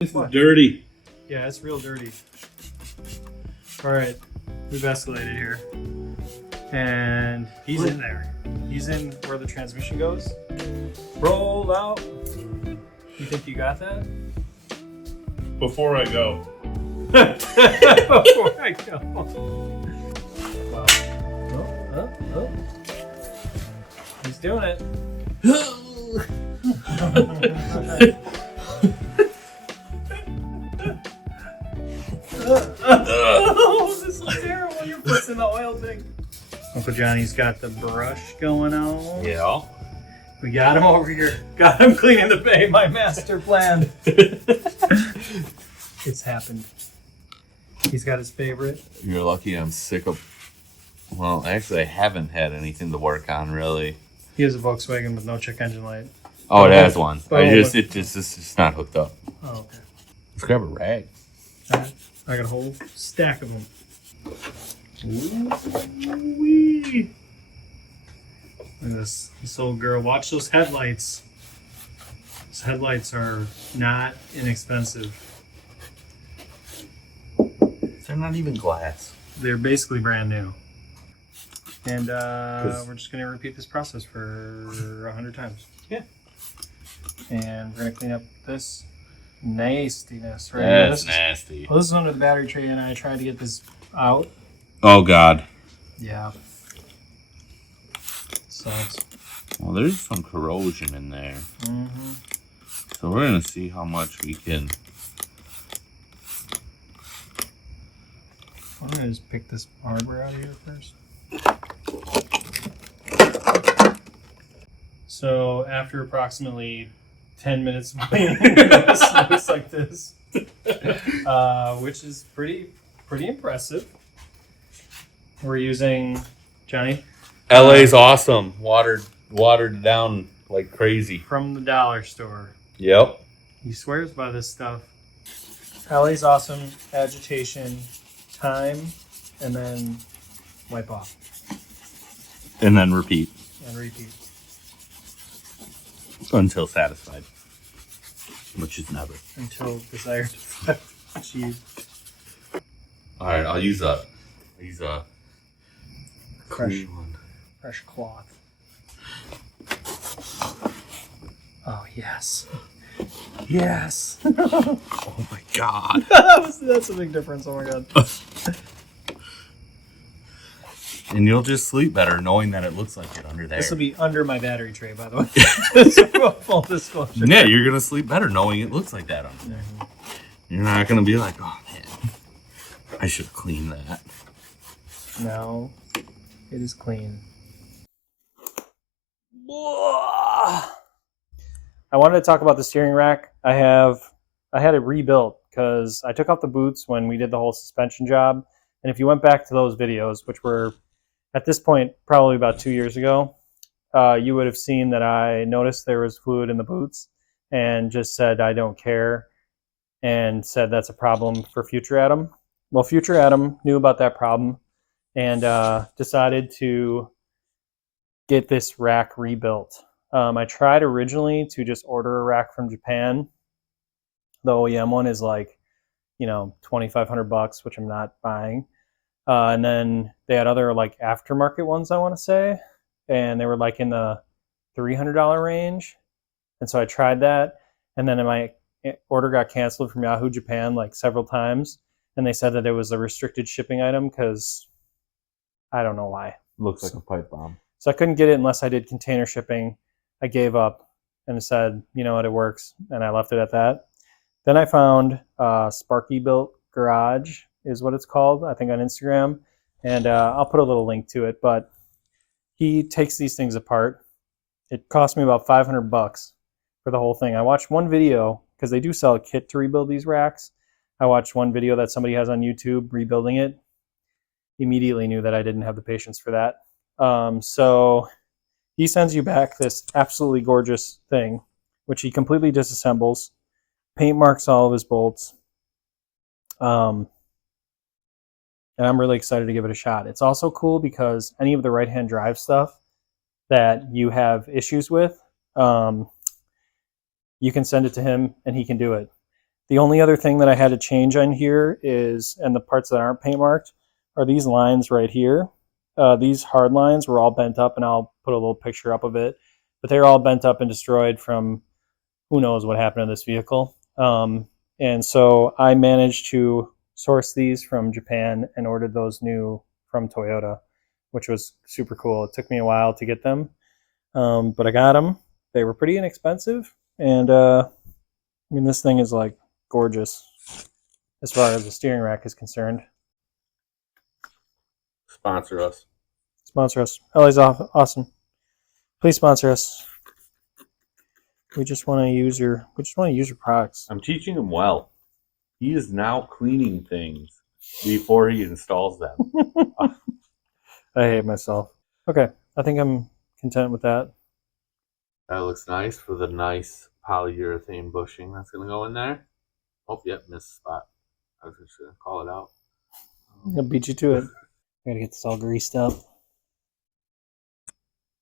This is dirty. Yeah, it's real dirty. All right, we've escalated here. And he's in there. He's in where the transmission goes. Roll out. You think you got that? Before I go. Before I go. Wow. Oh. He's doing it. Oh, this is terrible. You're pushing the oil thing. Uncle Johnny's got the brush going on. Yeah. We got him over here. Got him cleaning the bay. My master plan. It's happened. He's got his favorite. You're lucky I'm sick of... Well, actually, I haven't had anything to work on, really. He has a Volkswagen with no check engine light. Oh, it has one. Oh, It's just not hooked up. Oh, okay. Let's grab a rag. All right. I got a whole stack of them. Ooh-wee. Look at this old girl. Watch those headlights. Those headlights are not inexpensive. They're not even glass. They're basically brand new. And we're just going to repeat this process for 100 times. Yeah. And we're going to clean up this nastiness right That's here. nasty. Well, this is under the battery tray, and I tried to get this out. Oh, God. Yeah. Sucks. Well, there's some corrosion in there. Mm-hmm. So we're going to see how much we can... I'm going to just pick this hardware out of here first. So after approximately 10 minutes of cleaning, it looks like this, which is pretty impressive. We're using, Johnny? LA's awesome. Watered down like crazy. From the dollar store. Yep. He swears by this stuff. LA's awesome, agitation, time, and then wipe off. And then repeat. And repeat. Until satisfied. Which is never. Until desired effect achieved. Alright, I'll use a Fresh, clean one. fresh cloth. Oh, yes. Yes. Oh my God. That's a big difference. Oh my God. And you'll just sleep better knowing that it looks like it under there. This will be under my battery tray, by the way. Full disclosure. Yeah, you're gonna sleep better knowing it looks like that under there. You're not gonna be like, oh man, I should clean that. No, it is clean. I wanted to talk about the steering rack. I had it rebuilt because I took off the boots when we did the whole suspension job. And if you went back to those videos, which were at this point probably about 2 years ago, you would have seen that I noticed there was fluid in the boots and just said I don't care and said that's a problem for future Adam. Well, future Adam knew about that problem and decided to get this rack rebuilt. I tried originally to just order a rack from Japan. The OEM one is like, $2,500, which I'm not buying. And then they had other like aftermarket ones, I want to say, and they were like in the $300 range. And so I tried that, and then my order got canceled from Yahoo Japan like several times, and they said that it was a restricted shipping item because I don't know why. Looks like a pipe bomb. So I couldn't get it unless I did container shipping. I gave up and said, you know what, it works, and I left it at that. Then I found Sparky Built Garage is what it's called, I think on Instagram, and I'll put a little link to it, but he takes these things apart. It cost me about $500 for the whole thing. I watched one video, because they do sell a kit to rebuild these racks. I watched one video that somebody has on YouTube rebuilding it. Immediately knew that I didn't have the patience for that. So he sends you back this absolutely gorgeous thing, which he completely disassembles, paint marks all of his bolts. And I'm really excited to give it a shot. It's also cool because any of the right-hand drive stuff that you have issues with, you can send it to him and he can do it. The only other thing that I had to change on here is, and the parts that aren't paint marked, are these lines right here. These hard lines were all bent up, and I'll put a little picture up of it. But they're all bent up and destroyed from who knows what happened to this vehicle. And so I managed to source these from Japan and ordered those new from Toyota, which was super cool. It took me a while to get them, but I got them. They were pretty inexpensive, and I mean, this thing is like gorgeous as far as the steering rack is concerned. Sponsor us. Sponsor us. LA's awesome. Please sponsor us. We just want to use your products. I'm teaching him well. He is now cleaning things before he installs them. I hate myself. Okay, I think I'm content with that. That looks nice for the nice polyurethane bushing that's going to go in there. Oh, yep, missed spot. I was just going to call it out. I'll beat you to it. I gotta get this all greased up.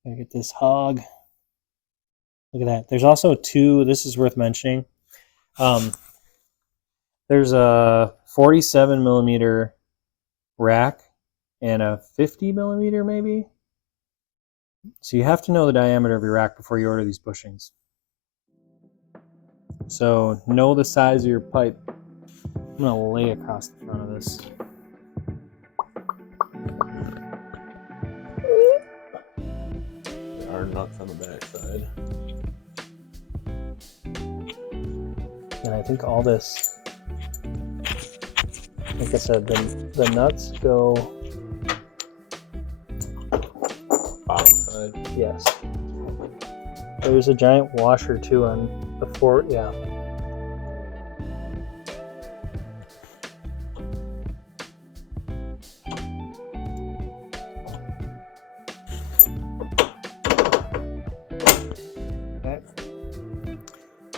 Gotta get this hog. Look at that. There's also two, this is worth mentioning. There's a 47 millimeter rack and a 50 millimeter maybe. So you have to know the diameter of your rack before you order these bushings. So know the size of your pipe. I'm gonna lay across the front of this. There are nuts on the back side. And I think all this, like I said, the nuts go Bottom side. yes. There's a giant washer too on the floor. Yeah. Okay.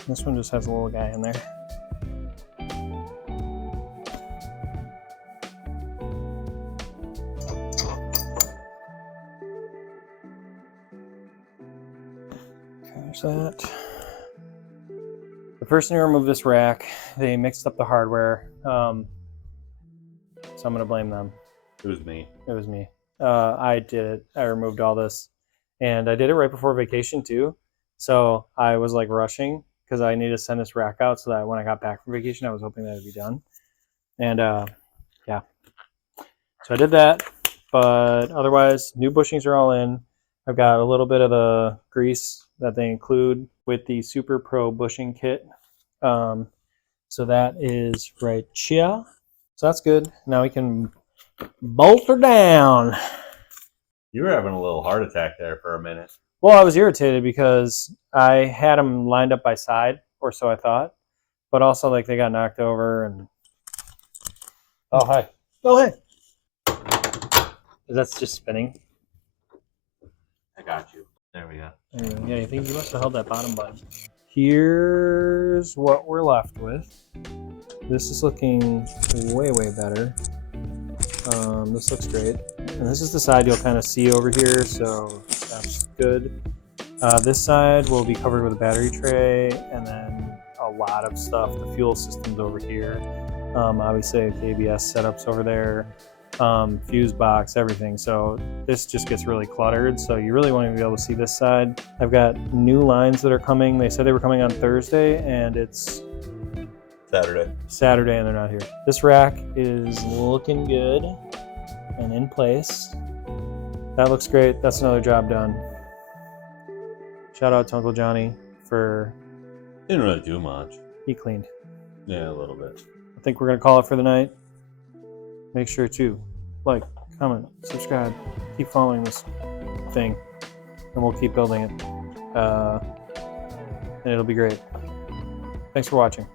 This one just has a little guy in there. There's that. The person who removed this rack, they mixed up the hardware. So I'm gonna blame them. It was me. It was me. I did it. I removed all this, and I did it right before vacation too. So I was like rushing because I needed to send this rack out so that when I got back from vacation, I was hoping that it'd be done. And yeah, so I did that. But otherwise, new bushings are all in. I've got a little bit of the grease that they include with the Super Pro bushing kit. So that is right here. So that's good. Now we can bolt her down. You were having a little heart attack there for a minute. Well, I was irritated because I had them lined up by side, or so I thought. But also, like, they got knocked over and... Oh, hi. Oh, hey. That's just spinning. I got you. There we go. Yeah, you think you must have held that bottom button. Here's what we're left with. This is looking way, way better. This looks great. And this is the side you'll kind of see over here, so that's good. This side will be covered with a battery tray, and then a lot of stuff. The fuel system's over here. Obviously, the ABS setups over there. Fuse box, everything. So this just gets really cluttered. So you really want to be able to see this side. I've got new lines that are coming. They said they were coming on Thursday, and it's Saturday, and they're not here. This rack is looking good and in place. That looks great. That's another job done. Shout out to Uncle Jonny for... Didn't really do much. He cleaned. Yeah, a little bit. I think we're going to call it for the night. Make sure to like, comment, subscribe, keep following this thing, and we'll keep building it. And it'll be great. Thanks for watching.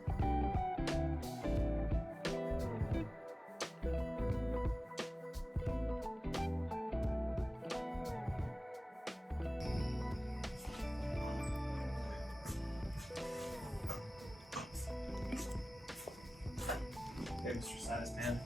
Hey, Mr. Size Man.